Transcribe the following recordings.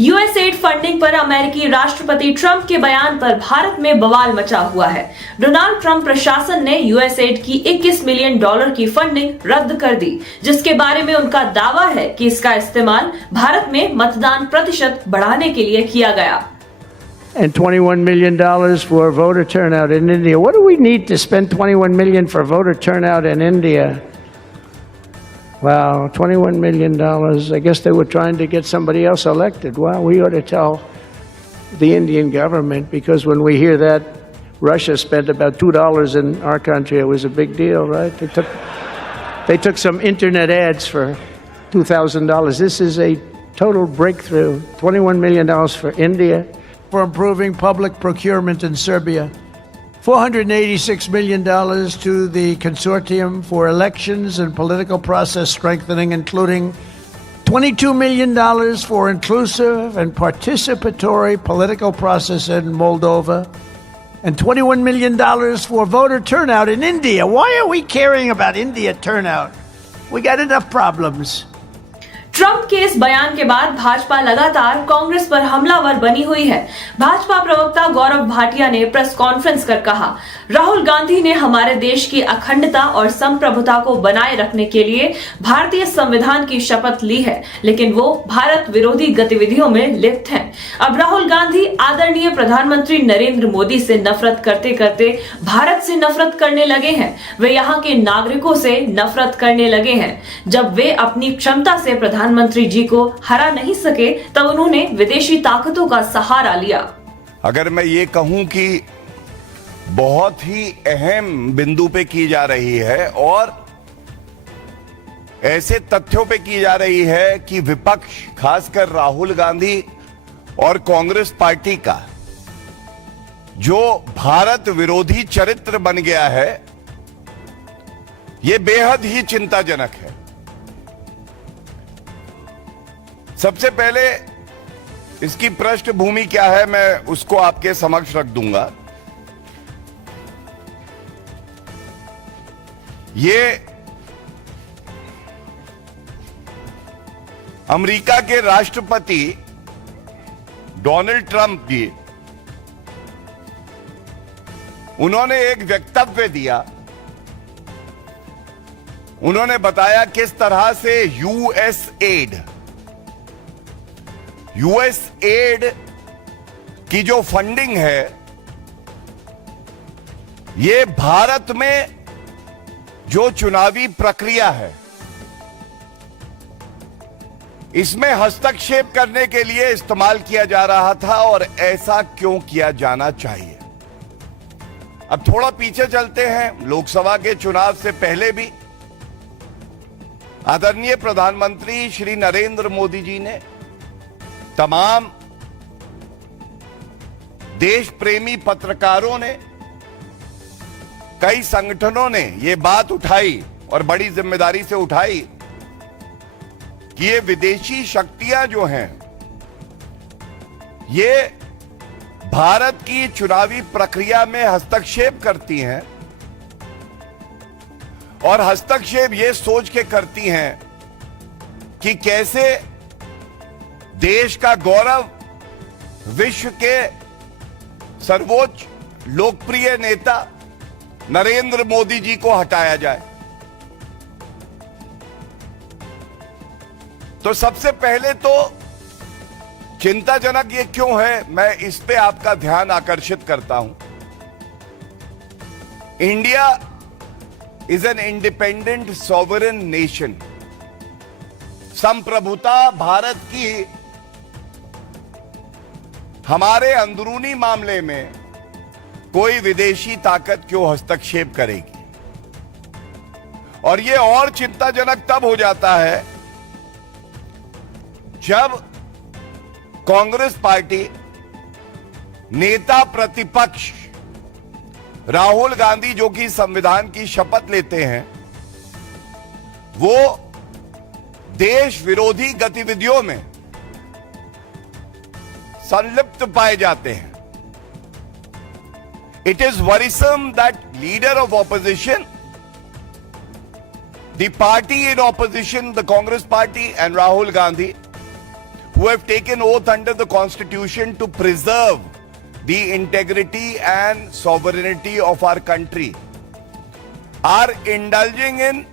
USAID funding पर अमेरिकी राष्ट्रपति ट्रंप के बयान पर भारत में बवाल मचा हुआ है। डोनाल्ड ट्रंप प्रशासन ने यूएसएड की $21 मिलियन की फंडिंग रद्द कर दी, जिसके बारे में उनका दावा है कि इसका इस्तेमाल भारत में मतदान प्रतिशत बढ़ाने के लिए किया गया। And $21 million for voter turnout in India. What do we need to spend $21 million for voter turnout in India? Wow, $21 million. I guess they were trying to get somebody else elected. Wow, we ought to tell the Indian government, because when we hear that Russia spent about $2 in our country, it was a big deal, right? They took some internet ads for $2,000. This is a total breakthrough. $21 million for India. For improving public procurement in Serbia. $486 million to the Consortium for Elections and Political Process Strengthening, including $22 million for inclusive and participatory political process in Moldova, and $21 million for voter turnout in India. Why are we caring about India turnout? We got enough problems. Trump के इस बयान के बाद भाजपा लगातार कांग्रेस पर हमलावर बनी हुई है। भाजपा प्रवक्ता गौरव भाटिया ने प्रेस कॉन्फ्रेंस कर कहा, राहुल गांधी ने हमारे देश की अखंडता और संप्रभुता को बनाए रखने के लिए भारतीय संविधान की शपथ ली है, लेकिन वो भारत विरोधी गतिविधियों में लिप्त हैं। अब राहुल गांधी आदरणीय प्रधानमंत्री नरेंद्र मोदी से नफरत करते करते भारत से नफरत करने लगे हैं। वे यहाँ के नागरिकों से नफरत करने लगे हैं। जब वे अपनी क्षमता से प्रधानमंत्री जी को हरा नहीं सके, तब उन्होंने विदेशी ताकतों का सहारा लिया। अगर मैं ये कहूं कि बहुत ही अहम बिंदु पे की जा रही है और ऐसे तथ्यों पे की जा रही है कि विपक्ष, खासकर राहुल गांधी और कांग्रेस पार्टी का जो भारत विरोधी चरित्र बन गया है, यह बेहद ही चिंताजनक है। सबसे पहले इसकी पृष्ठभूमि क्या है, मैं उसको आपके समक्ष रख दूंगा। ये अमेरिका के राष्ट्रपति डोनाल्ड ट्रंप जी, उन्होंने एक वक्तव्य दिया। उन्होंने बताया किस तरह से यूएसएड की जो फंडिंग है, ये भारत में जो चुनावी प्रक्रिया है, इसमें हस्तक्षेप करने के लिए इस्तेमाल किया जा रहा था और ऐसा क्यों किया जाना चाहिए। अब थोड़ा पीछे चलते हैं। लोकसभा के चुनाव से पहले भी आदरणीय प्रधानमंत्री श्री नरेंद्र मोदी जी ने, तमाम देश प्रेमी पत्रकारों ने, कई संगठनों ने यह बात उठाई और बड़ी जिम्मेदारी से उठाई कि ये विदेशी शक्तियां जो हैं, ये भारत की चुनावी प्रक्रिया में हस्तक्षेप करती हैं और हस्तक्षेप ये सोच के करती हैं कि कैसे देश का गौरव, विश्व के सर्वोच्च लोकप्रिय नेता नरेंद्र मोदी जी को हटाया जाए। तो सबसे पहले तो चिंताजनक ये क्यों है, मैं इस पे आपका ध्यान आकर्षित करता हूं। India is an independent sovereign nation. संप्रभुता भारत की हमारे अंदरूनी मामले में कोई विदेशी ताकत क्यों हस्तक्षेप करेगी। और यह और चिंताजनक तब हो जाता है जब कांग्रेस पार्टी नेता प्रतिपक्ष राहुल गांधी, जो कि संविधान की शपथ लेते हैं, वो देश विरोधी गतिविधियों में संलिप्त पाए जाते हैं। It is worrisome that leader of opposition, the party in opposition, the Congress party and Rahul Gandhi, who have taken oath under the Constitution to preserve the integrity and sovereignty of our country, are indulging in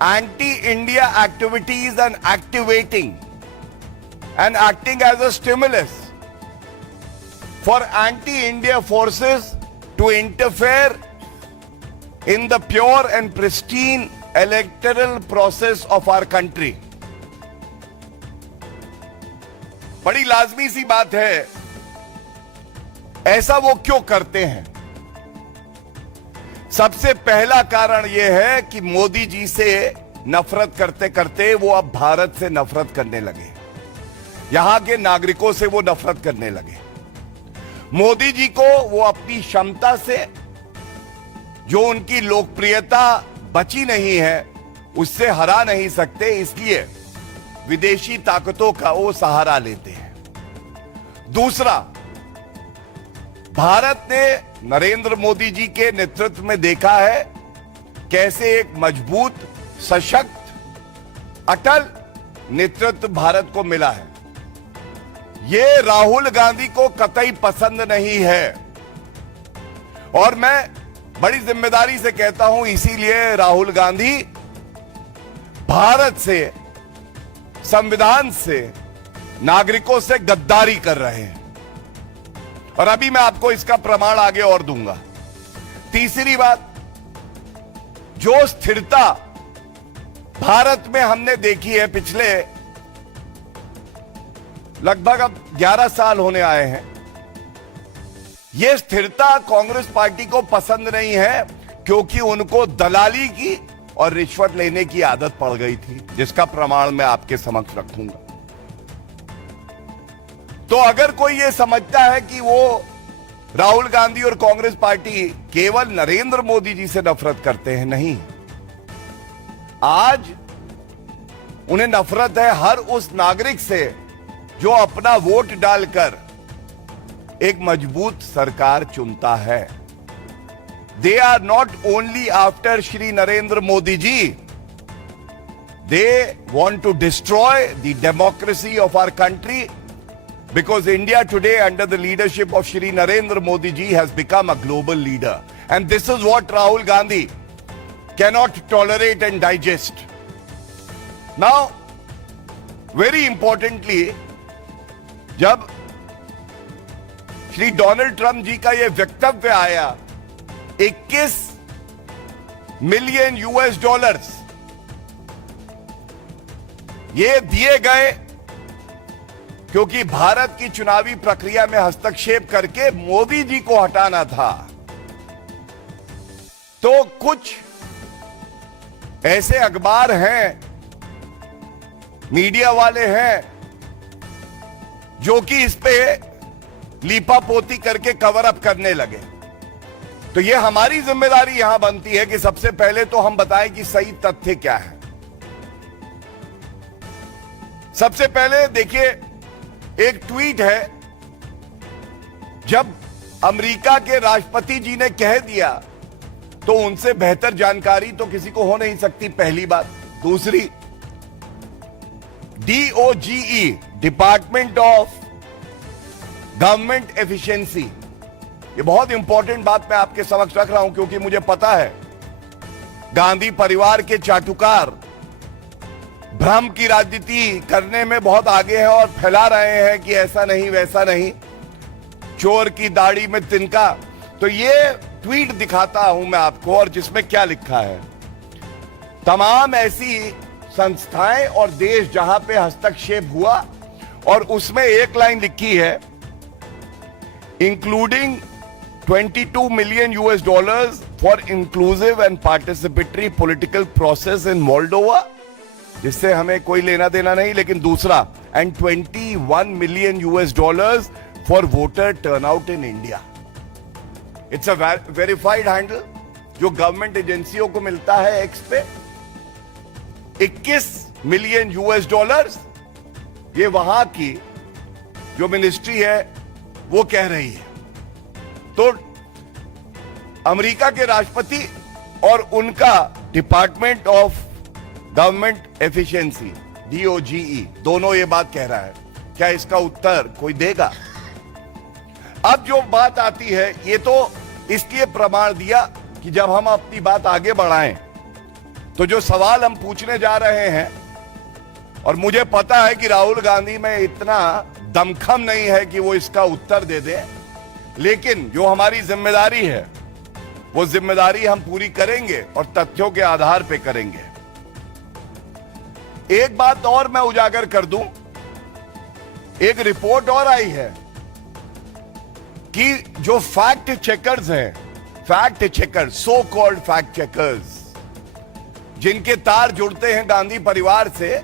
anti-India activities and activating and acting as a stimulus for anti-India forces to interfere in the pure and pristine electoral process of our country. बड़ी लाजमी सी बात है, ऐसा वो क्यों करते हैं? सबसे पहला कारण यह है कि मोदी जी से नफरत करते करते वो अब भारत से नफरत करने लगे, यहां के नागरिकों से वो नफरत करने लगे। मोदी जी को वो अपनी क्षमता से, जो उनकी लोकप्रियता बची नहीं है, उससे हरा नहीं सकते, इसलिए विदेशी ताकतों का वो सहारा लेते हैं। दूसरा, भारत ने नरेंद्र मोदी जी के नेतृत्व में देखा है कैसे एक मजबूत, सशक्त, अटल नेतृत्व भारत को मिला है। ये राहुल गांधी को कतई पसंद नहीं है, और मैं बड़ी जिम्मेदारी से कहता हूं, इसीलिए राहुल गांधी भारत से, संविधान से, नागरिकों से गद्दारी कर रहे हैं, और अभी मैं आपको इसका प्रमाण आगे और दूंगा। तीसरी बात, जो स्थिरता भारत में हमने देखी है पिछले लगभग अब 11 साल होने आए हैं, यह स्थिरता कांग्रेस पार्टी को पसंद नहीं है, क्योंकि उनको दलाली की और रिश्वत लेने की आदत पड़ गई थी, जिसका प्रमाण मैं आपके समक्ष रखूंगा। तो अगर कोई यह समझता है कि वो राहुल गांधी और कांग्रेस पार्टी केवल नरेंद्र मोदी जी से नफरत करते हैं, नहीं, आज उन्हें नफरत है हर उस नागरिक से जो अपना वोट डालकर एक मजबूत सरकार चुनता है। They are not only after Shri Narendra Modi ji, they want to destroy the democracy of our country, because India today under the leadership of Shri Narendra Modi ji has become a global leader, and this is what Rahul Gandhi cannot tolerate and digest. Now, very importantly, जब Shri Donald Trump जी का यह वक्तव्य आया, 21 million US dollars ये दिए गए क्योंकि भारत की चुनावी प्रक्रिया में हस्तक्षेप करके मोदी जी को हटाना था। तो कुछ ऐसे अखबार हैं, मीडिया वाले हैं, जो कि इस पे लीपापोती करके कवर अप करने लगे। तो ये हमारी जिम्मेदारी यहां बनती है कि सबसे पहले तो हम बताएं कि सही तथ्य क्या है। सबसे पहले देखिए, एक ट्वीट है, जब अमेरिका के राष्ट्रपति जी ने कह दिया तो उनसे बेहतर जानकारी तो किसी को हो नहीं सकती, पहली बात। दूसरी, DOGE, department of government efficiency, ये बहुत इंपॉर्टेंट बात मैं आपके समक्ष रख रहा हूं, क्योंकि मुझे पता है गांधी परिवार के चाटुकार भ्रम की राजनीति करने में बहुत आगे हैं और फैला रहे हैं कि ऐसा नहीं वैसा नहीं, चोर की दाढ़ी में तिनका। तो ये ट्वीट दिखाता हूं मैं आपको, और जिसमें क्या लिखा है, तमाम ऐसी संस्थाएं और देश जहां पे हस्तक्षेप हुआ, और उसमें एक लाइन लिखी है, including 22 million US dollars for inclusive and participatory political process in Moldova, जिससे हमें कोई लेना देना नहीं। लेकिन दूसरा, and 21 million US dollars for voter turnout in India. It's a verified handle जो गवर्नमेंट एजेंसियों को मिलता है एक्स पे। 21 मिलियन US डॉलर्स ये वहां की जो मिनिस्ट्री है वो कह रही है। तो अमेरिका के राष्ट्रपति और उनका department of government efficiency DOGE, दोनों ये बात कह रहा है। क्या इसका उत्तर कोई देगा? अब जो बात आती है, ये तो इसलिए प्रमाण दिया कि जब हम अपनी बात आगे बढ़ाएं तो जो सवाल हम पूछने जा रहे हैं, और मुझे पता है कि राहुल गांधी में इतना दमखम नहीं है कि वो इसका उत्तर दे दे, लेकिन जो हमारी जिम्मेदारी है वो जिम्मेदारी हम पूरी करेंगे और तथ्यों के आधार पे करेंगे। एक बात और मैं उजागर कर दूं, एक रिपोर्ट और आई है कि जो फैक्ट चेकर्स हैं, fact checkers, so called fact checkers, जिनके तार जुड़ते हैं गांधी परिवार से,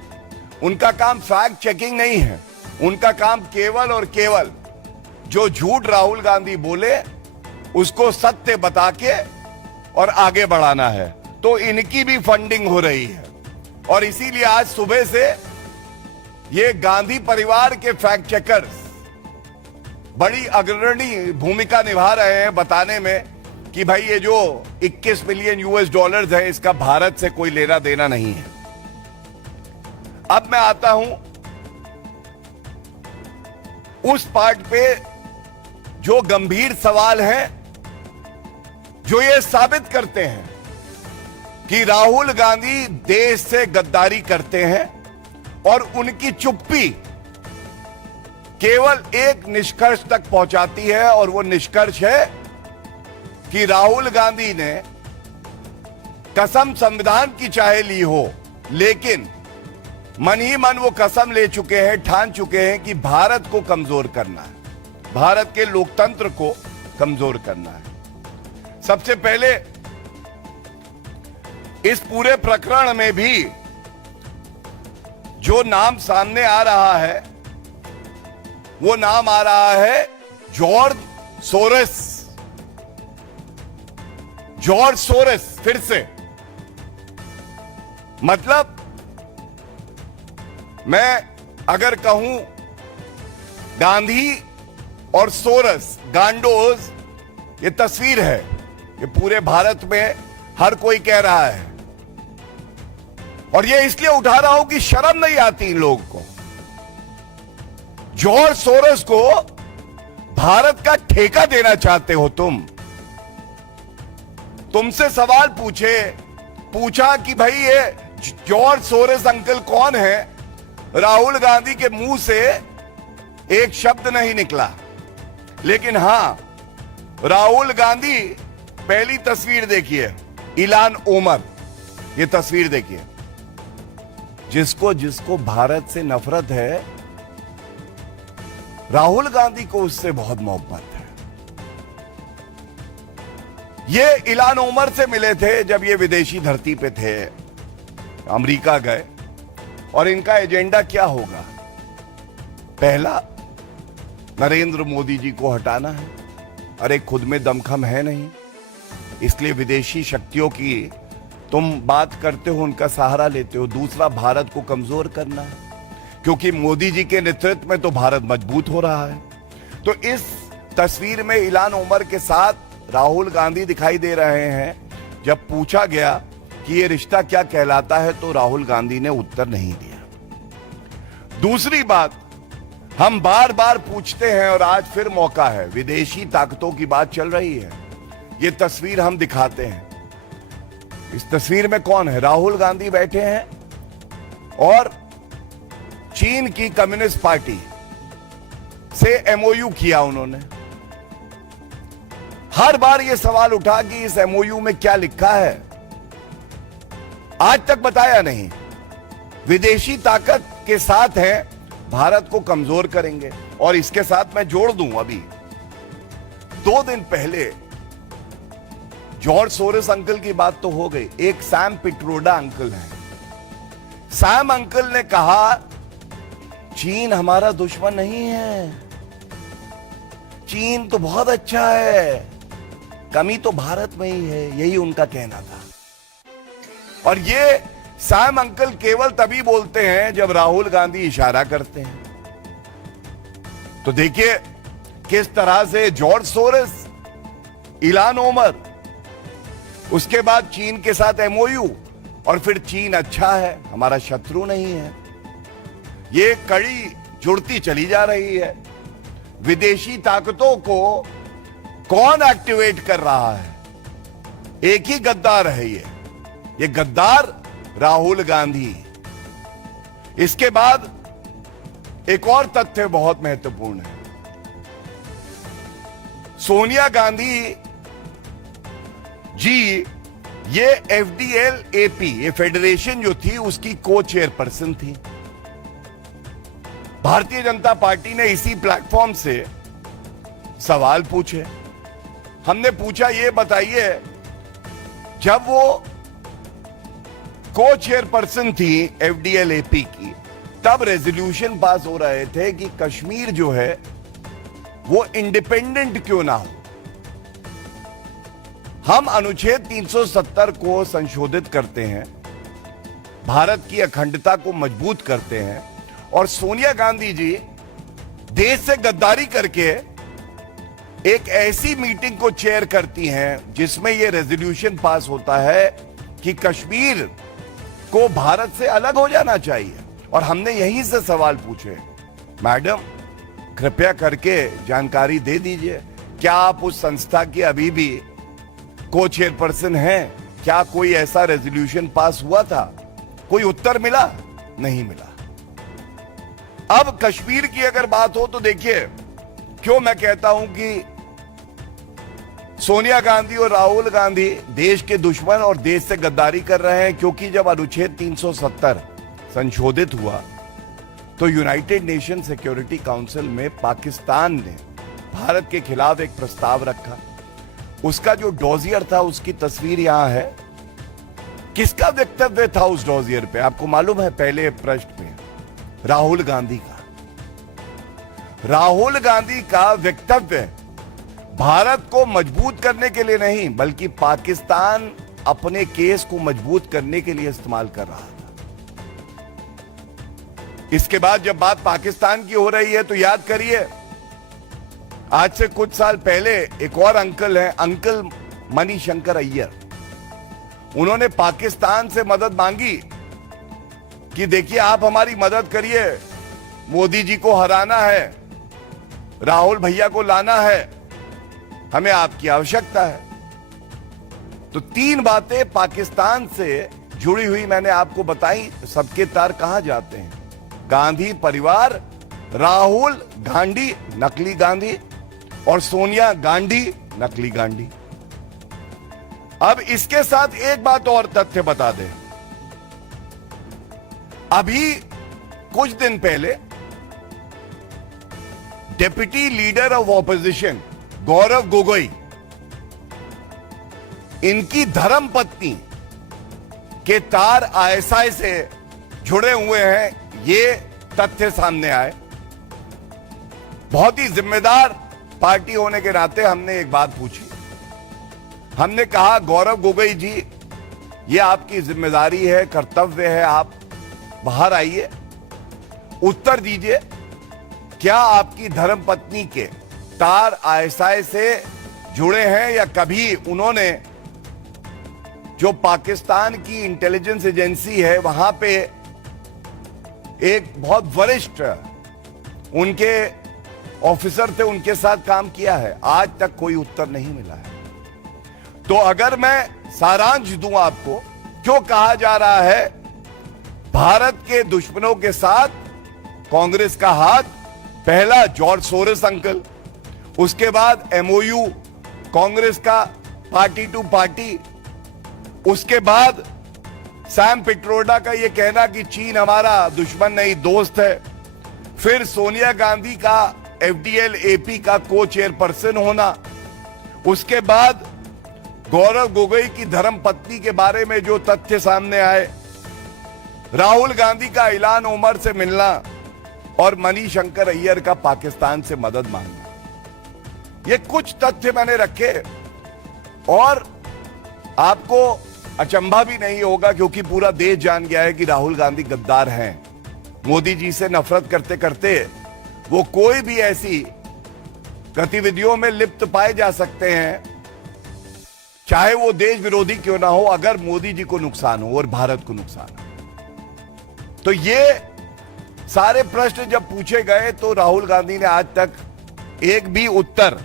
उनका काम फैक्ट चेकिंग नहीं है। उनका काम केवल और केवल जो झूठ राहुल गांधी बोले उसको सत्य बता के और आगे बढ़ाना है। तो इनकी भी फंडिंग हो रही है, और इसीलिए आज सुबह से ये गांधी परिवार के फैक्ट चेकर्स बड़ी अग्रणी भूमिका निभा रहे हैं बताने में कि भाई ये जो 21 मिलियन US$ है, इसका भारत से कोई लेना देना नहीं है। अब मैं आता हूं उस पार्ट पे जो गंभीर सवाल हैं, जो ये साबित करते हैं कि राहुल गांधी देश से गद्दारी करते हैं, और उनकी चुप्पी केवल एक निष्कर्ष तक पहुंचाती है, और वो निष्कर्ष है कि राहुल गांधी ने कसम संविधान की चाहे ली हो, लेकिन मन ही मन वो कसम ले चुके हैं, ठान चुके हैं कि भारत को कमजोर करना है, भारत के लोकतंत्र को कमजोर करना है। सबसे पहले इस पूरे प्रकरण में भी जो नाम सामने आ रहा है, वो नाम आ रहा है जॉर्ज सोरेस। जॉर्ज सोरेस फिर से, मतलब मैं अगर कहूं गांधी और सोरेस, गांडोज, ये तस्वीर है, ये पूरे भारत में हर कोई कह रहा है, और ये इसलिए उठा रहा हूं कि शर्म नहीं आती इन लोगों को। जॉर्ज सोरेस को भारत का ठेका देना चाहते हो तुमसे सवाल पूछा कि भाई ये जॉर्ज सोरेस अंकल कौन है, राहुल गांधी के मुंह से एक शब्द नहीं निकला। लेकिन हां, राहुल गांधी, पहली तस्वीर देखिए, इलान ओमर, ये तस्वीर देखिए। जिसको भारत से नफरत है, राहुल गांधी को उससे बहुत मोहब्बत है। ये इलान ओमर से मिले थे जब ये विदेशी धरती पे थे, अमेरिका गए, और इनका एजेंडा क्या होगा? पहला, नरेंद्र मोदी जी को हटाना है। अरे खुद में दमखम है नहीं, इसलिए विदेशी शक्तियों की तुम बात करते हो, उनका सहारा लेते हो। दूसरा, भारत को कमजोर करना है, क्योंकि मोदी जी के नेतृत्व में तो भारत मजबूत हो रहा है। तो इस तस्वीर में इलान ओमर के साथ राहुल गांधी दिखाई दे रहे हैं। जब पूछा गया कि ये रिश्ता क्या कहलाता है, तो राहुल गांधी ने उत्तर नहीं दिया। दूसरी बात, हम बार बार पूछते हैं और आज फिर मौका है, विदेशी ताकतों की बात चल रही है, ये तस्वीर हम दिखाते हैं। इस तस्वीर में कौन है? राहुल गांधी बैठे हैं और चीन की कम्युनिस्ट पार्टी से MOU किया उन्होंने। हर बार यह सवाल उठा कि इस MOU में क्या लिखा है, आज तक बताया नहीं। विदेशी ताकत के साथ है, भारत को कमजोर करेंगे। और इसके साथ मैं जोड़ दूं, अभी 2 दिन पहले जॉर्ज सोरेस अंकल की बात तो हो गई, एक सैम पिट्रोडा अंकल हैं। सैम अंकल ने कहा चीन हमारा दुश्मन नहीं है, चीन तो बहुत अच्छा है, कमी तो भारत में ही है, यही उनका कहना था। और ये सैम अंकल केवल तभी बोलते हैं जब राहुल गांधी इशारा करते हैं। तो देखिए किस तरह से जॉर्ज सोरेस, इलान ओमर, उसके बाद चीन के साथ MOU, और फिर चीन अच्छा है, हमारा शत्रु नहीं है। ये कड़ी जुड़ती चली जा रही है। विदेशी ताकतों को कौन एक्टिवेट कर रहा है? एक ही गद्दार है ये गद्दार राहुल गांधी। इसके बाद एक और तथ्य बहुत महत्वपूर्ण है। सोनिया गांधी जी ये FDL-AP ये फेडरेशन जो थी उसकी को चेयरपर्सन थी। भारतीय जनता पार्टी ने इसी प्लेटफॉर्म से सवाल पूछे। हमने पूछा ये बताइए, जब वो को चेयरपर्सन थी FDL-AP की, तब रेजोल्यूशन पास हो रहे थे कि कश्मीर जो है वो इंडिपेंडेंट क्यों ना हो। हम अनुच्छेद 370 को संशोधित करते हैं, भारत की अखंडता को मजबूत करते हैं, और सोनिया गांधी जी देश से गद्दारी करके एक ऐसी मीटिंग को चेयर करती हैं जिसमें यह रेजोल्यूशन पास होता है कि कश्मीर को भारत से अलग हो जाना चाहिए। और हमने यहीं से सवाल पूछे, मैडम कृपया करके जानकारी दे दीजिए, क्या आप उस संस्था की अभी भी को चेयरपर्सन हैं? क्या कोई ऐसा रेजोल्यूशन पास हुआ था? कोई उत्तर मिला? नहीं मिला। अब कश्मीर की अगर बात हो तो देखिए, क्यों मैं कहता हूं कि सोनिया गांधी और राहुल गांधी देश के दुश्मन और देश से गद्दारी कर रहे हैं, क्योंकि जब अनुच्छेद 370 संशोधित हुआ तो यूनाइटेड नेशन सिक्योरिटी काउंसिल में पाकिस्तान ने भारत के खिलाफ एक प्रस्ताव रखा। उसका जो डॉजियर था उसकी तस्वीर यहां है। किसका वक्तव्य था उस डॉजियर पे? आपको मालूम है? पहले पृष्ठ पे राहुल गांधी का। राहुल गांधी का वक्तव्य भारत को मजबूत करने के लिए नहीं, बल्कि पाकिस्तान अपने केस को मजबूत करने के लिए इस्तेमाल कर रहा था। इसके बाद जब बात पाकिस्तान की हो रही है तो याद करिए, आज से कुछ साल पहले एक और अंकल हैं, अंकल मणिशंकर अय्यर। उन्होंने पाकिस्तान से मदद मांगी कि देखिए आप हमारी मदद करिए, मोदी जी को हराना है, राहुल भैया को लाना है, हमें आपकी आवश्यकता है। तो 3 बातें पाकिस्तान से जुड़ी हुई मैंने आपको बताई। सबके तार कहां जाते हैं? गांधी परिवार, राहुल गांधी नकली गांधी, और सोनिया गांधी नकली गांधी। अब इसके साथ एक बात और तथ्य बता दें। अभी कुछ दिन पहले deputy leader of opposition Gaurav Gogoi, इनकी धर्मपत्नी के तार ISI से जुड़े हुए हैं, ये तथ्य सामने आए। बहुत ही जिम्मेदार पार्टी होने के नाते हमने एक बात पूछी। हमने कहा, गौरव गोगोई जी, ये आपकी जिम्मेदारी है, कर्तव्य है, आप बाहर आइए, उत्तर दीजिए, क्या आपकी धर्मपत्नी के तार ISI से जुड़े हैं, या कभी उन्होंने जो पाकिस्तान की इंटेलिजेंस एजेंसी है वहां पे एक बहुत वरिष्ठ उनके ऑफिसर थे, उनके साथ काम किया है? आज तक कोई उत्तर नहीं मिला है। तो अगर मैं सारांश दूं आपको, क्यों कहा जा रहा है भारत के दुश्मनों के साथ कांग्रेस का हाथ? पहला जॉर्ज सोरेस अंकल, उसके बाद MOU कांग्रेस का पार्टी टू पार्टी, उसके बाद सैम पिट्रोडा का यह कहना कि चीन हमारा दुश्मन नहीं दोस्त है, फिर सोनिया गांधी का FDL-AP का को चेयरपर्सन होना, उसके बाद गौरव गोगोई की धर्मपत्नी के बारे में जो तथ्य सामने आए, राहुल गांधी का इल्हान उमर से मिलना, और मणिशंकर अय्यर का पाकिस्तान से मदद मांगना। ये कुछ तथ्य मैंने रखे, और आपको अचंभा भी नहीं होगा क्योंकि पूरा देश जान गया है कि राहुल गांधी गद्दार हैं। मोदी जी से नफरत करते करते वो कोई भी ऐसी गतिविधियों में लिप्त पाए जा सकते हैं, चाहे वो देश विरोधी क्यों ना हो, अगर मोदी जी को नुकसान हो और भारत को नुकसान हो। तो ये सारे प्रश्न जब पूछे गए तो राहुल गांधी ने आज तक एक भी उत्तर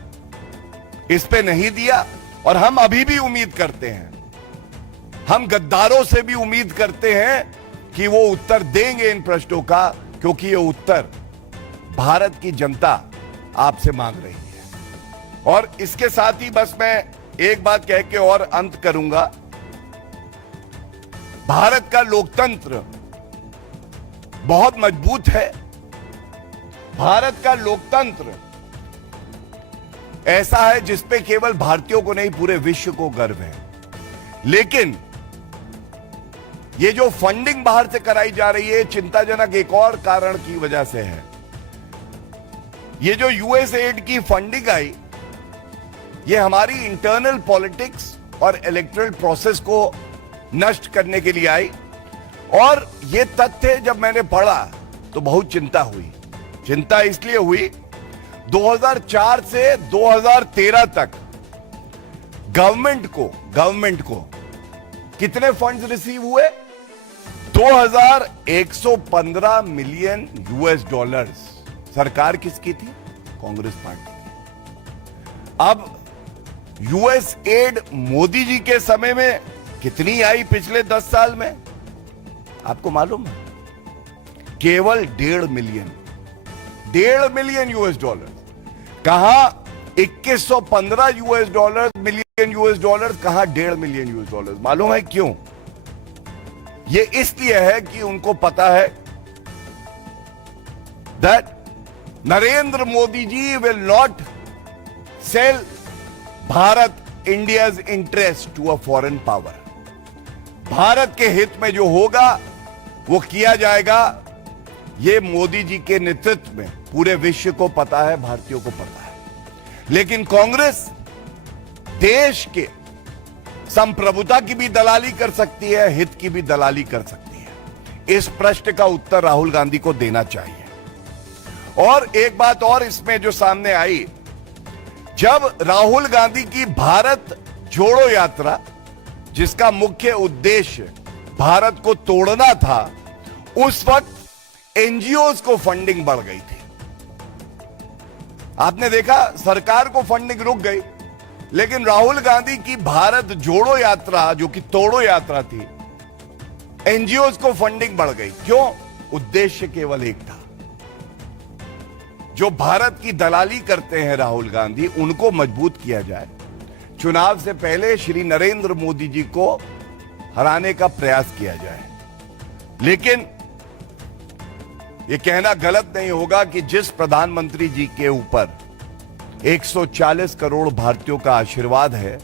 इस पे नहीं दिया, और हम अभी भी उम्मीद करते हैं, हम गद्दारों से भी उम्मीद करते हैं कि वो उत्तर देंगे इन प्रश्नों का, क्योंकि ये उत्तर भारत की जनता आपसे मांग रही है। और इसके साथ ही बस मैं एक बात कह के और अंत करूंगा। भारत का लोकतंत्र बहुत मजबूत है। भारत का लोकतंत्र ऐसा है जिसपे केवल भारतीयों को नहीं पूरे विश्व को गर्व है। लेकिन ये जो फंडिंग बाहर से कराई जा रही है, चिंताजनक एक और कारण की वजह से है। ये जो यूएसएड की फंडिंग आई, ये हमारी इंटरनल पॉलिटिक्स और इलेक्टोरल प्रोसेस को नष्ट करने के लिए आई। और ये तथ्य जब मैंने पढ़ा तो बहुत चिंता हुई। चिंता इसलिए हुई, 2004 से 2013 तक गवर्नमेंट को कितने फंड्स रिसीव हुए? 2115 मिलियन यूएस डॉलर्स। सरकार किसकी थी? कांग्रेस पार्टी। अब यूएस एड मोदी जी के समय में कितनी आई पिछले 10 साल में? आपको मालूम है? केवल 1.5 मिलियन यूएस डॉलर। कहां 2115 मिलियन यूएस डॉलर, कहां 1.5 मिलियन यूएस डॉलर? मालूम है क्यों? ये इसलिए है कि उनको पता है that Narendra Modi ji will not sell Bharat India's interest to a foreign power. Bharat के हित में जो होगा वो किया जाएगा। ये मोदी जी के नेतृत्व में पूरे विश्व को पता है, भारतीयों को पता है। लेकिन कांग्रेस देश के संप्रभुता की भी दलाली कर सकती है, हित की भी दलाली कर सकती है। इस प्रश्न का उत्तर राहुल गांधी को देना चाहिए। और एक बात और इसमें जो सामने आई, जब राहुल गांधी की भारत जोड़ो यात्रा, जिसका मुख्य उद्देश्य भारत को तोड़ना था, उस वक्त एनजीओज को फंडिंग बढ़ गई थी। आपने देखा सरकार को फंडिंग रुक गई, लेकिन राहुल गांधी की भारत जोड़ो यात्रा, जो कि तोड़ो यात्रा थी, एनजीओज को फंडिंग बढ़ गई। क्यों? उद्देश्य केवल एक था। जो भारत की दलाली करते हैं राहुल गांधी, उनको मजबूत किया जाए। चुनाव से पहले श्री नरेंद्र मोदी जी को हराने का प्रयास किया जाए। लेकिन यह कहना गलत नहीं होगा कि जिस प्रधानमंत्री जी के ऊपर 140 करोड़ भारतीयों का आशीर्वाद है,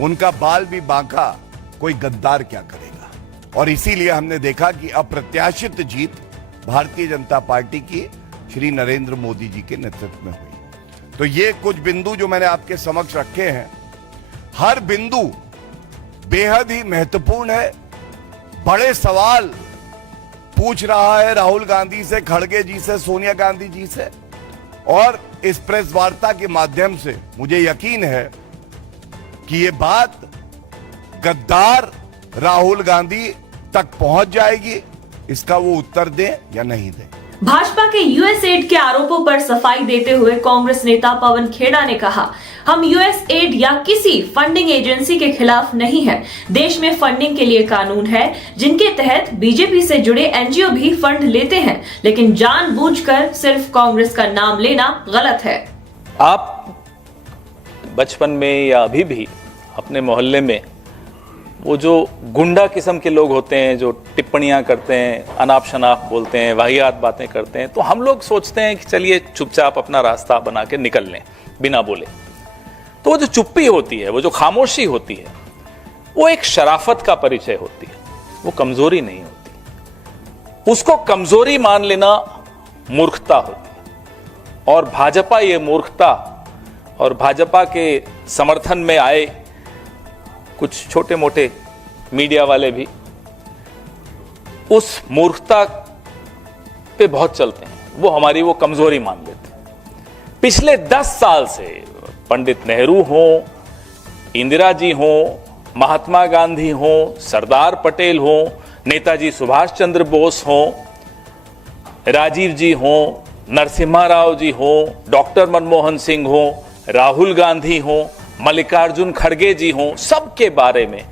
उनका बाल भी बांका कोई गद्दार क्या करेगा। और इसीलिए हमने देखा कि अप्रत्याशित जीत भारतीय जनता पार्टी की श्री नरेंद्र मोदी जी के नेतृत्व में हुई। तो ये कुछ बिंदु जो मैंने आपके समक्ष रखे हैं, हर बिंदु बेहद ही महत्वपूर्ण है। बड़े सवाल पूछ रहा है राहुल गांधी से, खड़गे जी से, सोनिया गांधी जी से। और इस प्रेस वार्ता के माध्यम से मुझे यकीन है कि ये बात गद्दार राहुल गांधी तक पहुंच जाएगी। इसका वो उत्तर दें या नहीं दें। भाजपा के यूएसएड के आरोपों पर सफाई देते हुए कांग्रेस नेता पवन खेड़ा ने कहा, हम यूएसएड या किसी फंडिंग एजेंसी के खिलाफ नहीं है। देश में फंडिंग के लिए कानून है, जिनके तहत बीजेपी से जुड़े एनजीओ भी फंड लेते हैं, लेकिन जानबूझकर सिर्फ कांग्रेस का नाम लेना गलत है। आप बचपन में या अभी भी अपने मोहल्ले में वो जो गुंडा किस्म के लोग होते हैं, जो टिप्पणियां करते हैं, अनाप शनाप बोलते हैं, वाहियात बातें करते हैं, तो हम लोग सोचते हैं कि चलिए चुपचाप अपना रास्ता बना के निकल लें बिना बोले। तो वो जो चुप्पी होती है, वो जो खामोशी होती है, वो एक शराफत का परिचय होती है, वो कमजोरी नहीं होती। उसको कमजोरी मान लेना मूर्खता होती है। और भाजपा ये मूर्खता और भाजपा के समर्थन में आए कुछ छोटे मोटे मीडिया वाले भी उस मूर्खता पे बहुत चलते हैं। वो हमारी वो कमजोरी मान लेते हैं। पिछले 10 साल से पंडित नेहरू हो, इंदिरा जी हो, महात्मा गांधी हो, सरदार पटेल हो, नेताजी सुभाष चंद्र बोस हो, राजीव जी हों, नरसिम्हा राव जी हों, डॉक्टर मनमोहन सिंह हों, राहुल गांधी हों, मल्लिकार्जुन खड़गे जी हों, सबके बारे में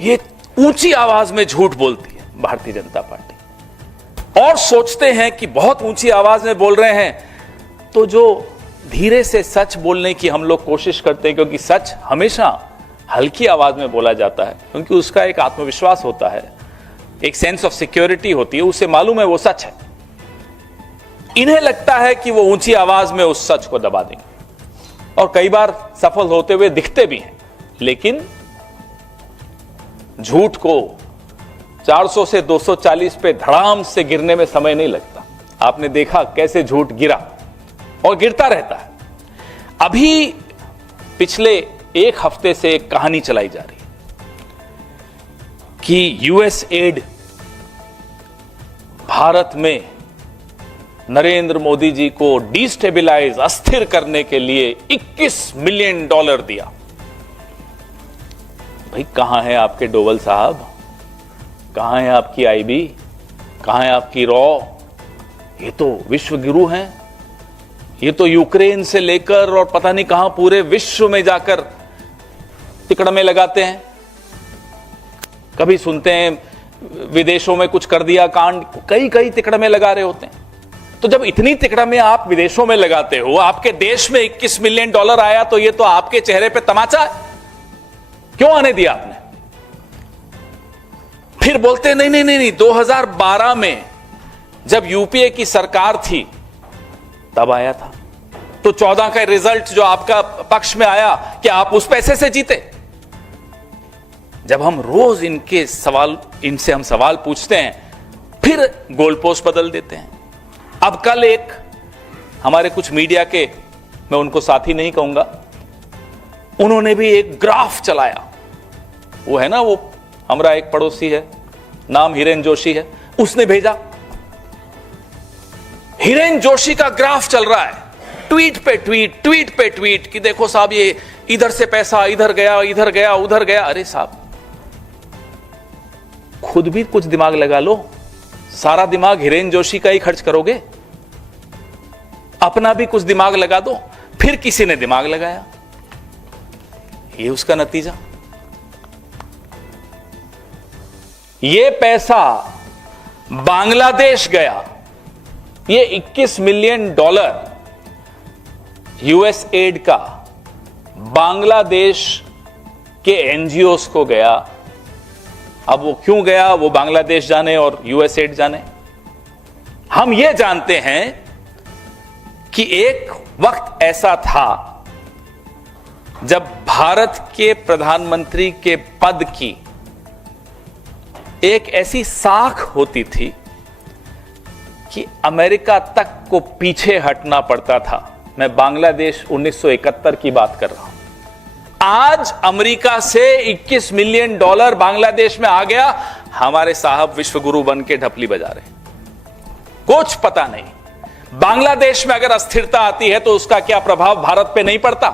ये ऊंची आवाज में झूठ बोलती है भारतीय जनता पार्टी, और सोचते हैं कि बहुत ऊंची आवाज में बोल रहे हैं। तो जो धीरे से सच बोलने की हम लोग कोशिश करते हैं, क्योंकि सच हमेशा हल्की आवाज में बोला जाता है, क्योंकि उसका एक आत्मविश्वास होता है, एक सेंस ऑफ सिक्योरिटी होती है, उसे मालूम है वो सच है। इन्हें लगता है कि वो ऊंची आवाज में उस सच को दबा देंगे, और कई बार सफल होते हुए दिखते भी हैं। लेकिन झूठ को 400 से 240 पे धड़ाम से गिरने में समय नहीं लगता। आपने देखा कैसे झूठ गिरा और गिरता रहता है। अभी पिछले एक हफ्ते से एक कहानी चलाई जा रही है कि यूएस एड भारत में नरेंद्र मोदी जी को डिस्टेबलाइज, अस्थिर करने के लिए $21 मिलियन दिया। भाई कहां है आपके डोवल साहब, कहां है आपकी आईबी, कहां है आपकी रॉ? ये तो विश्व गुरु हैं, ये तो यूक्रेन से लेकर और पता नहीं कहां पूरे विश्व में जाकर तिकड़मे लगाते हैं। कभी सुनते हैं विदेशों में कुछ कर दिया कांड, कई तिकड़मे लगा रहे होते हैं। तो जब इतनी तिकड़मे आप विदेशों में लगाते हो, आपके देश में $21 मिलियन आया, तो ये तो आपके चेहरे पे तमाचा है। क्यों आने दिया आपने? फिर बोलते नहीं, 2012 में जब यूपीए की सरकार थी तब आया था। तो 14 का रिजल्ट जो आपका पक्ष में आया, क्या आप उस पैसे से जीते? जब हम रोज इनसे हम सवाल पूछते हैं, फिर गोल पोस्ट बदल देते हैं। अब कल एक हमारे कुछ मीडिया के, मैं उनको साथी नहीं कहूंगा, उन्होंने भी एक ग्राफ चलाया। वो है ना, वो हमारा एक पड़ोसी है, नाम हिरेन जोशी है, उसने भेजा। हिरेन जोशी का ग्राफ चल रहा है, ट्वीट पे ट्वीट कि देखो साहब, ये इधर से पैसा इधर गया, इधर गया, उधर गया। अरे साहब, खुद भी कुछ दिमाग लगा लो। सारा दिमाग हिरेन जोशी का ही खर्च करोगे? अपना भी कुछ दिमाग लगा दो। फिर किसी ने दिमाग लगाया, ये उसका नतीजा। ये पैसा बांग्लादेश गया, ये $21 मिलियन यूएस एड का बांग्लादेश के एनजीओस को गया। अब वो क्यों गया, वो बांग्लादेश जाने और यूएस एड जाने। हम ये जानते हैं कि एक वक्त ऐसा था जब भारत के प्रधानमंत्री के पद की एक ऐसी साख होती थी कि अमेरिका तक को पीछे हटना पड़ता था। मैं बांग्लादेश 1971 की बात कर रहा हूं। आज अमेरिका से $21 मिलियन बांग्लादेश में आ गया, हमारे साहब विश्वगुरु बन के ढपली बजा रहे। कुछ पता नहीं। बांग्लादेश में अगर अस्थिरता आती है तो उसका क्या प्रभाव भारत पे नहीं पड़ता?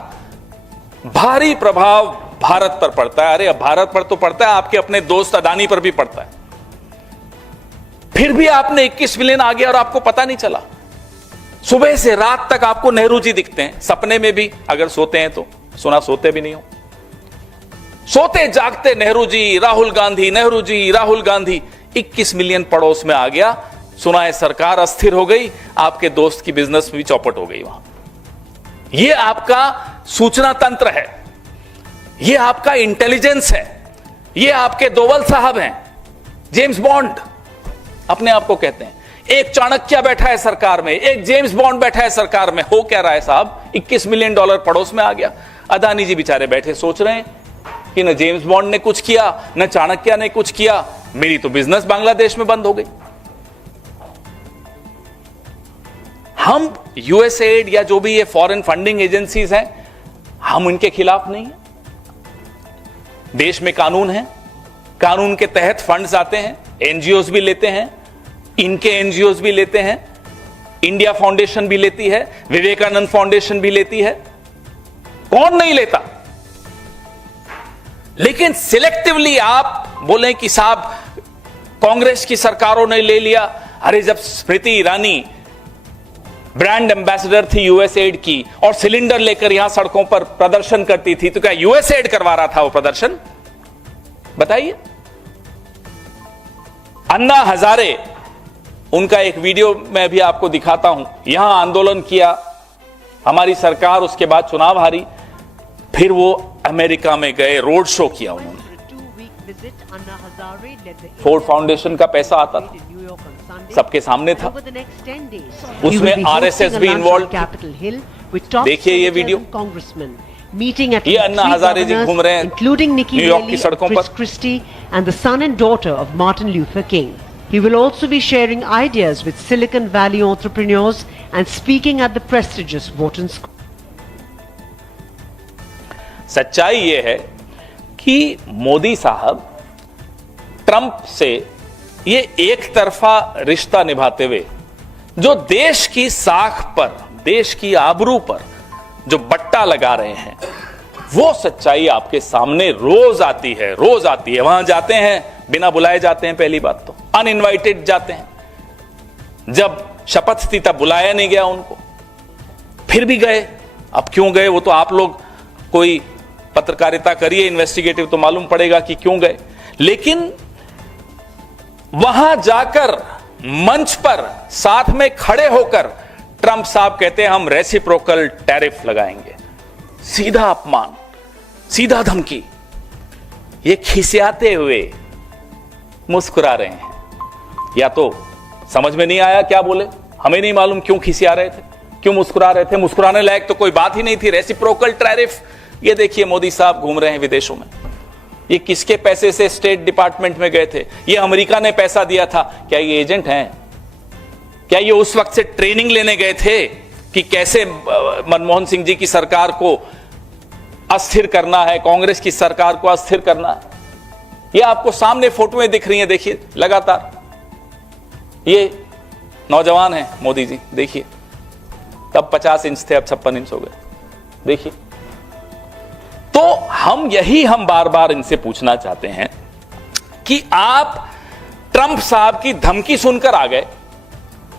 भारी प्रभाव भारत पर पड़ता है। अरे भारत पर तो पड़ता है, आपके अपने दोस्त अडानी पर भी पड़ता है। फिर भी आपने 21 मिलियन आ गया और आपको पता नहीं चला। सुबह से रात तक आपको नेहरू जी दिखते हैं, सपने में भी अगर सोते हैं तो। सुना सोते भी नहीं हो, सोते जागते नेहरू जी, राहुल गांधी, नेहरू जी, राहुल गांधी। 21 मिलियन पड़ोस में आ गया। सुना है सरकार अस्थिर हो गई, आपके दोस्त की बिजनेस भी चौपट हो गई वहां। यह आपका सूचना तंत्र है, यह आपका इंटेलिजेंस है, यह आपके डोवल साहब हैं, जेम्स बॉन्ड अपने आप को कहते हैं। एक चाणक्य बैठा है सरकार में, एक जेम्स बॉन्ड बैठा है सरकार में। हो क्या रहा है साहब? $21 मिलियन पड़ोस में आ गया। अदानी जी बेचारे बैठे सोच रहे हैं कि न जेम्स बॉन्ड ने कुछ किया, न चाणक्य ने कुछ किया, मेरी तो बिजनेस बांग्लादेश में बंद हो गई। हम यूएसएड या जो भी ये फॉरेन फंडिंग एजेंसीज हैं, हम उनके खिलाफ नहीं हैं। देश में कानून है, कानून के तहत फंड्स आते हैं, एनजीओज भी लेते हैं, इनके एनजीओज भी लेते हैं, इंडिया फाउंडेशन भी लेती है, विवेकानंद फाउंडेशन भी लेती है। कौन नहीं लेता? लेकिन सिलेक्टिवली आप बोलें कि साहब कांग्रेस की सरकारों ने ले लिया, अरे जब स्मृति ईरानी ब्रांड एम्बेसडर थी यूएसएड की और सिलेंडर लेकर यहां सड़कों पर प्रदर्शन करती थी, तो क्या यूएसएड करवा रहा था वो प्रदर्शन? बताइए। अन्ना हजारे, उनका एक वीडियो मैं भी आपको दिखाता हूं, यहां आंदोलन किया, हमारी सरकार उसके बाद चुनाव हारी, फिर वो अमेरिका में गए, रोड शो किया उन्होंने। फोर्ड फाउंडेशन का पैसा आता था, सबके सामने था, उसमें आरएसएस भी इन्वॉल्व। देखिए ये वीडियो, ये अन्ना हजारे जी घूम रहे हैं न्यूयॉर्क की सड़कों पर। and the son and daughter of Martin Luther King. He will also be sharing ideas with Silicon Valley entrepreneurs and speaking at the prestigious Wharton School. सच्चाई यह है कि मोदी साहब ट्रंप से ये एक तरफा रिश्ता निभाते हुए जो देश की साख पर, देश की आबरू पर जो बट्टा लगा रहे हैं, वो सच्चाई आपके सामने रोज आती है, रोज आती है। वहां जाते हैं, बिना बुलाए जाते हैं, पहली बात तो अनइनवाइटेड जाते हैं। जब शपथ थी तब बुलाया नहीं गया उनको, फिर भी गए। अब क्यों गए वो तो आप लोग कोई पत्रकारिता करिए, इन्वेस्टिगेटिव, तो मालूम पड़ेगा कि क्यों गए। लेकिन वहां जाकर मंच पर साथ में खड़े होकर ट्रंप साहब कहते हैं हम रेसिप्रोकल टैरिफ लगाएंगे। सीधा अपमान, सीधा धमकी। ये खिसियाते हुए मुस्कुरा रहे हैं, या तो समझ में नहीं आया क्या बोले, हमें नहीं मालूम क्यों खिसिया रहे थे, क्यों मुस्कुरा रहे थे। मुस्कुराने लायक तो कोई बात ही नहीं थी। रेसिप्रोकल टैरिफ, ये देखिए मोदी साहब घूम रहे हैं विदेशों में। ये किसके पैसे से स्टेट डिपार्टमेंट में गए थे? ये अमेरिका ने पैसा दिया था। क्या ये एजेंट हैं? क्या ये उस वक्त से ट्रेनिंग लेने गए थे कि कैसे मनमोहन सिंह जी की सरकार को अस्थिर करना है, कांग्रेस की सरकार को अस्थिर करना है? ये आपको सामने फोटोएं दिख रही हैं, देखिए लगातार। ये नौजवान हैं मोदी जी, देखिए, तब 50 इंच थे, अब 56 इंच हो गए, देखिए। तो हम बार बार इनसे पूछना चाहते हैं कि आप ट्रंप साहब की धमकी सुनकर आ गए।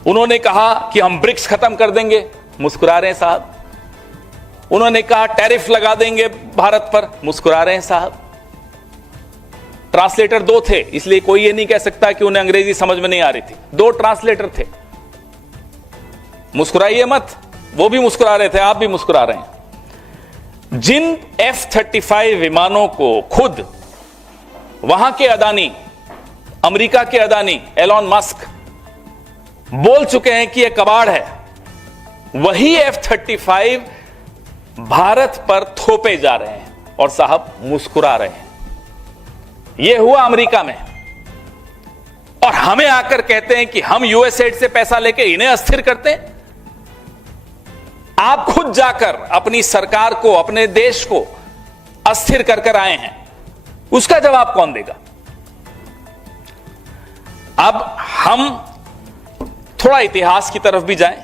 उन्होंने कहा कि हम ब्रिक्स खत्म कर देंगे, मुस्कुरा रहे हैं साहब। उन्होंने कहा टैरिफ लगा देंगे भारत पर, मुस्कुरा रहे हैं साहब। ट्रांसलेटर 2 थे, इसलिए कोई ये नहीं कह सकता कि उन्हें अंग्रेजी समझ में नहीं आ रही थी। 2 ट्रांसलेटर थे, मुस्कुराइए मत। वो भी मुस्कुरा रहे थे, आप भी मुस्कुरा रहे हैं। जिन F-35 विमानों को खुद वहां के अदानी, अमेरिका के अदानी एलॉन मस्क बोल चुके हैं कि यह कबाड़ है, वही F-35 भारत पर थोपे जा रहे हैं और साहब मुस्कुरा रहे हैं। यह हुआ अमेरिका में, और हमें आकर कहते हैं कि हम यूएसएड से पैसा लेके इन्हें अस्थिर करते हैं। आप खुद जाकर अपनी सरकार को, अपने देश को अस्थिर कर आए हैं, उसका जवाब कौन देगा? अब हम थोड़ा इतिहास की तरफ भी जाएं,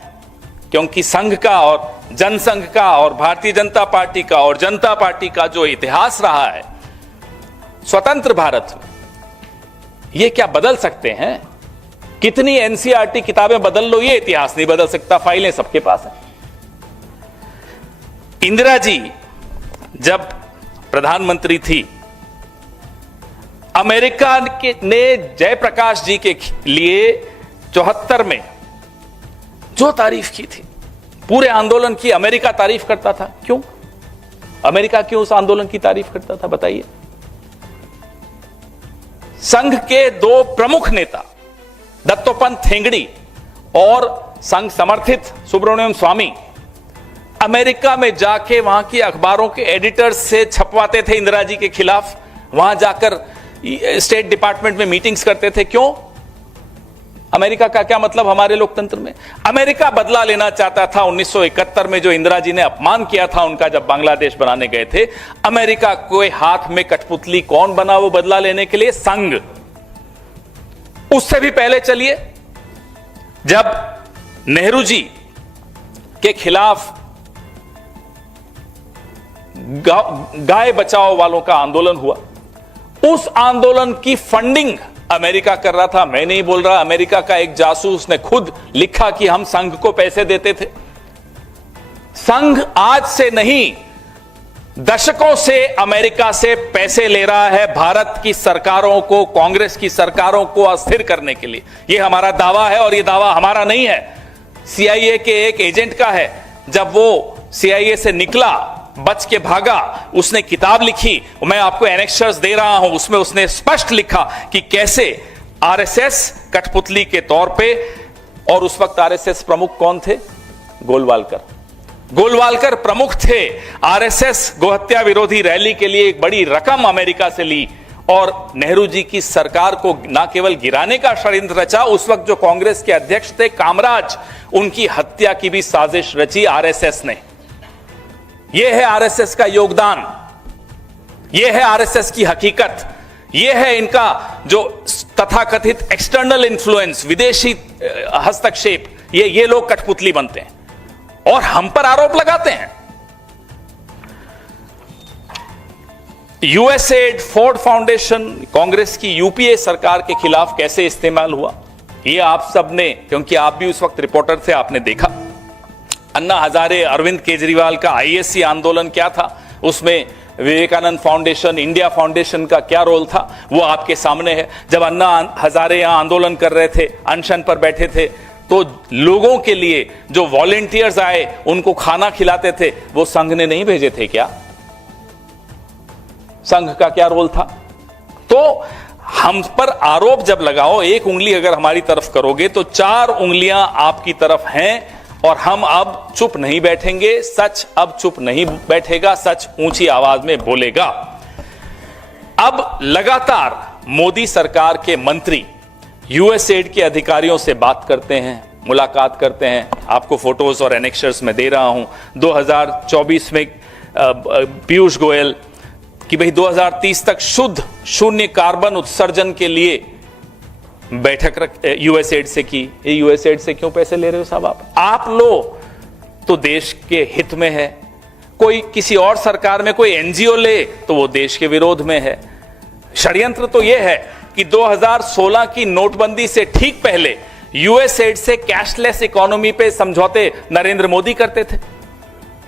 क्योंकि संघ का और जनसंघ का और भारतीय जनता पार्टी का और जनता पार्टी का जो इतिहास रहा है स्वतंत्र भारत में, यह क्या बदल सकते हैं? कितनी एनसीईआरटी किताबें बदल लो, यह इतिहास नहीं बदल सकता। फाइलें सबके पास हैं। इंदिरा जी जब प्रधानमंत्री थी, अमेरिका ने जयप्रकाश जी के लिए 74 में जो तारीफ की थी, पूरे आंदोलन की अमेरिका तारीफ करता था। क्यों? अमेरिका क्यों उस आंदोलन की तारीफ करता था, बताइए? संघ के 2 प्रमुख नेता दत्तोपंत ठेंगड़ी और संघ समर्थित सुब्रमण्यम स्वामी अमेरिका में जाके वहां की अखबारों के एडिटर्स से छपवाते थे इंदिरा जी के खिलाफ। वहां जाकर स्टेट डिपार्टमेंट में मीटिंग्स करते थे। क्यों? अमेरिका का क्या मतलब हमारे लोकतंत्र में? अमेरिका बदला लेना चाहता था 1971 में जो इंदिरा जी ने अपमान किया था उनका, जब बांग्लादेश बनाने गए थे। अमेरिका के हाथ में कठपुतली कौन बना वो बदला लेने के लिए? संघ। उससे भी पहले चलिए, जब नेहरू जी के खिलाफ गाय बचाओ वालों का आंदोलन हुआ, उस आंदोलन की फंडिंग अमेरिका कर रहा था, मैं नहीं बोल रहा। अमेरिका का एक जासूस ने खुद लिखा कि हम संघ को पैसे देते थे। संघ आज से नहीं, दशकों से अमेरिका से पैसे ले रहा है भारत की सरकारों को, कांग्रेस की सरकारों को अस्थिर करने के लिए। यह हमारा दावा है और यह दावा हमारा नहीं है, सीआईए के एक एजेंट का है। जब वो सीआईए से निकला, बच के भागा, उसने किताब लिखी, मैं आपको एनेक्सर्स दे रहा हूं, उसमें उसने स्पष्ट लिखा कि कैसे आरएसएस कठपुतली के तौर पे, और उस वक्त आरएसएस प्रमुख कौन थे? गोलवालकर प्रमुख थे। आरएसएस गोहत्या विरोधी रैली के लिए एक बड़ी रकम अमेरिका से ली और नेहरू जी की सरकार को न केवल गिराने का षड्यंत्र रचा, उस वक्त जो कांग्रेस के अध्यक्ष थे कामराज, उनकी हत्या की भी साजिश रची आरएसएस ने। यह है आरएसएस का योगदान, यह है आरएसएस की हकीकत, यह है इनका जो तथाकथित एक्सटर्नल इन्फ्लुएंस, विदेशी हस्तक्षेप। ये लोग कठपुतली बनते हैं और हम पर आरोप लगाते हैं। यूएसएड, फोर्ड फाउंडेशन कांग्रेस की यूपीए सरकार के खिलाफ कैसे इस्तेमाल हुआ, यह आप सबने, क्योंकि आप भी उस वक्त रिपोर्टर थे, आपने देखा। अन्ना हजारे, अरविंद केजरीवाल का आईएससी आंदोलन क्या था, उसमें विवेकानंद फाउंडेशन, इंडिया फाउंडेशन का क्या रोल था, वो आपके सामने है। जब अन्ना हजारे यहां आंदोलन कर रहे थे, अनशन पर बैठे थे, तो लोगों के लिए जो वॉलेंटियर्स आए, उनको खाना खिलाते थे, वो संघ ने नहीं भेजे थे क्या? संघ का क्या रोल था? तो हम पर आरोप जब लगाओ, एक उंगली अगर हमारी तरफ करोगे तो 4 उंगलियां आपकी तरफ हैं, और हम अब चुप नहीं बैठेंगे। सच अब चुप नहीं बैठेगा, सच ऊंची आवाज में बोलेगा। अब लगातार मोदी सरकार के मंत्री यूएसएड के अधिकारियों से बात करते हैं, मुलाकात करते हैं। आपको फोटोज और एनेक्सर्स में दे रहा हूं। 2024 में पीयूष गोयल कि भाई 2030 तक शुद्ध शून्य कार्बन उत्सर्जन के लिए बैठक यूएसएड से की। ये यूएसएड से क्यों पैसे ले रहे हो साहब? आप लो तो देश के हित में है। कोई किसी और सरकार में कोई एनजीओ ले तो वो देश के विरोध में है। षड्यंत्र तो यह है कि 2016 की नोटबंदी से ठीक पहले यूएसएड से कैशलेस इकोनॉमी पे समझौते नरेंद्र मोदी करते थे।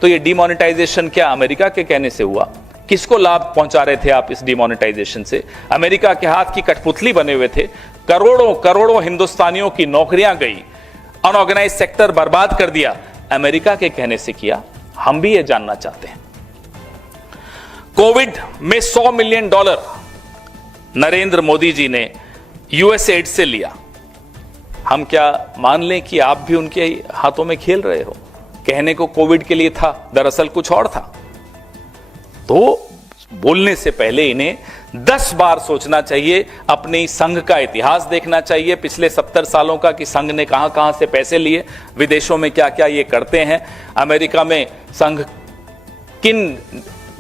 तो ये डिमोनेटाइजेशन क्या अमेरिका के कहने से हुआ? किसको लाभ पहुंचा रहे थे आप इस डिमोनेटाइजेशन से? अमेरिका के हाथ की कठपुतली बने हुए थे। करोड़ों करोड़ों हिंदुस्तानियों की नौकरियां गई, अनऑर्गेनाइज सेक्टर बर्बाद कर दिया। अमेरिका के कहने से किया। हम भी ये जानना चाहते हैं। कोविड में $100 मिलियन नरेंद्र मोदी जी ने यूएसएड से लिया। हम क्या मान लें कि आप भी उनके हाथों में खेल रहे हो? कहने को कोविड के लिए था, दरअसल कुछ और था। तो बोलने से पहले इन्हें 10 बार सोचना चाहिए। अपने संघ का इतिहास देखना चाहिए पिछले 70 सालों का, कि संघ ने कहां कहां से पैसे लिए, विदेशों में क्या क्या ये करते हैं। अमेरिका में संघ किन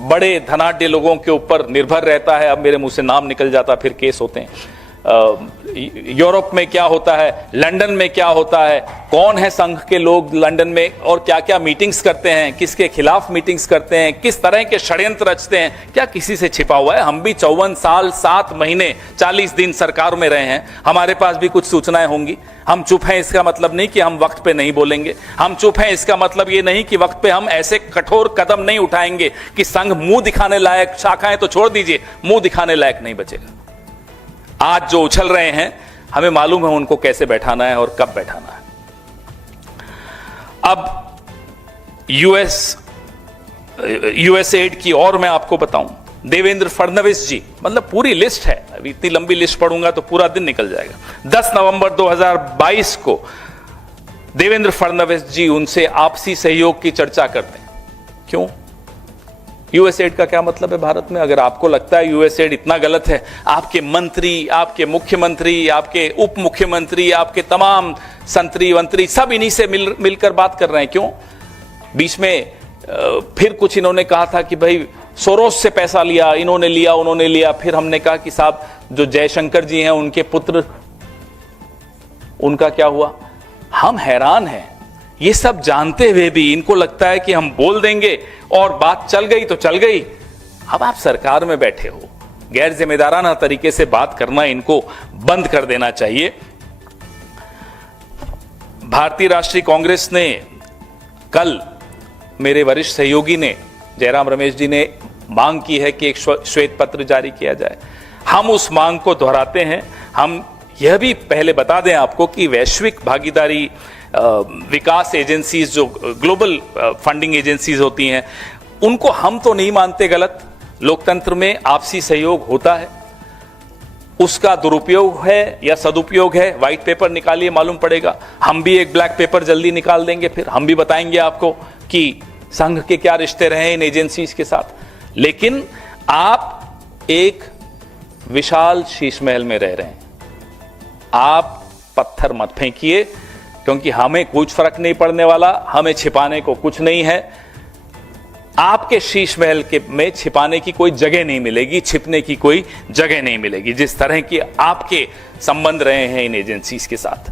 बड़े धनाढ्य लोगों के ऊपर निर्भर रहता है, अब मेरे मुंह से नाम निकल जाता, फिर केस होते हैं। यूरोप में क्या होता है, लंदन में क्या होता है, कौन है संघ के लोग लंदन में, और क्या क्या मीटिंग्स करते हैं, किसके खिलाफ मीटिंग्स करते हैं, किस तरह के षड्यंत्र रचते हैं, क्या किसी से छिपा हुआ है? हम भी 54 साल 7 महीने 40 दिन सरकार में रहे हैं, हमारे पास भी कुछ सूचनाएं होंगी। हम चुप हैं इसका मतलब नहीं कि हम वक्त पे नहीं बोलेंगे। हम चुप हैं इसका मतलब ये नहीं कि वक्त पे हम ऐसे कठोर कदम नहीं उठाएंगे कि संघ मुंह दिखाने लायक, शाखाएं तो छोड़ दीजिए, मुंह दिखाने लायक नहीं बचेगा। आज जो उछल रहे हैं, हमें मालूम है उनको कैसे बैठाना है और कब बैठाना है। अब यूएसएड की और मैं आपको बताऊं, देवेंद्र फडणवीस जी, मतलब पूरी लिस्ट है, अभी इतनी लंबी लिस्ट पढ़ूंगा तो पूरा दिन निकल जाएगा। 10 नवंबर 2022 को देवेंद्र फडणवीस जी उनसे आपसी सहयोग की चर्चा करते हैं। क्यों? यूएसएड का क्या मतलब है भारत में? अगर आपको लगता है यूएसएड इतना गलत है, आपके मंत्री, आपके मुख्यमंत्री, आपके उप मुख्यमंत्री, आपके तमाम संतरी मंत्री सब इन्हीं से मिलकर बात कर रहे हैं। क्यों? बीच में फिर कुछ इन्होंने कहा था कि भाई सोरोस से पैसा लिया, इन्होंने लिया, उन्होंने लिया। फिर हमने कहा कि साहब जो जयशंकर जी हैं उनके पुत्र, उनका क्या हुआ? हम हैरान हैं। ये सब जानते हुए भी इनको लगता है कि हम बोल देंगे और बात चल गई तो चल गई। अब आप सरकार में बैठे हो, गैर जिम्मेदाराना तरीके से बात करना इनको बंद कर देना चाहिए। भारतीय राष्ट्रीय कांग्रेस ने कल, मेरे वरिष्ठ सहयोगी ने, जयराम रमेश जी ने मांग की है कि एक श्वेत पत्र जारी किया जाए। हम उस मांग को दोहराते हैं। हम यह भी पहले बता दें आपको कि वैश्विक भागीदारी विकास एजेंसीज, जो ग्लोबल फंडिंग एजेंसीज होती हैं, उनको हम तो नहीं मानते गलत। लोकतंत्र में आपसी सहयोग होता है, उसका दुरुपयोग है या सदुपयोग है, व्हाइट पेपर निकालिए, मालूम पड़ेगा। हम भी एक ब्लैक पेपर जल्दी निकाल देंगे, फिर हम भी बताएंगे आपको कि संघ के क्या रिश्ते रहे इन एजेंसीज के साथ। लेकिन आप एक विशाल शीश महल में रह रहे हैं, आप पत्थर मत फेंकिए, क्योंकि हमें कुछ फर्क नहीं पड़ने वाला, हमें छिपाने को कुछ नहीं है। आपके शीश महल के में छिपाने की कोई जगह नहीं मिलेगी, छिपने की कोई जगह नहीं मिलेगी, जिस तरह की आपके संबंध रहे हैं इन एजेंसीज के साथ।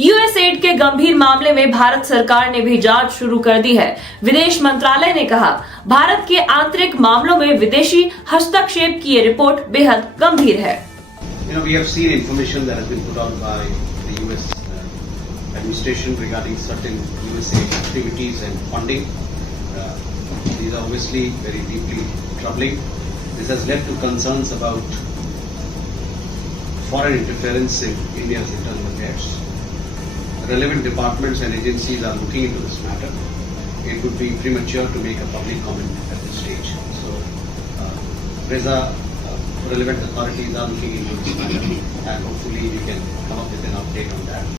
यूएसएड के गंभीर मामले में भारत सरकार ने भी जांच शुरू कर दी है। विदेश मंत्रालय ने कहा, भारत के आंतरिक मामलों में विदेशी हस्तक्षेप की ये रिपोर्ट बेहद गंभीर है। We have seen information that has been put out by the US administration regarding certain USA activities and funding. These are obviously very deeply troubling. This has led to concerns about foreign interference in India's internal affairs. Relevant departments and agencies are looking into this matter. It would be premature to make a public comment at this stage. So, relevant authorities are looking into this matter, and hopefully we can come up with an update on that.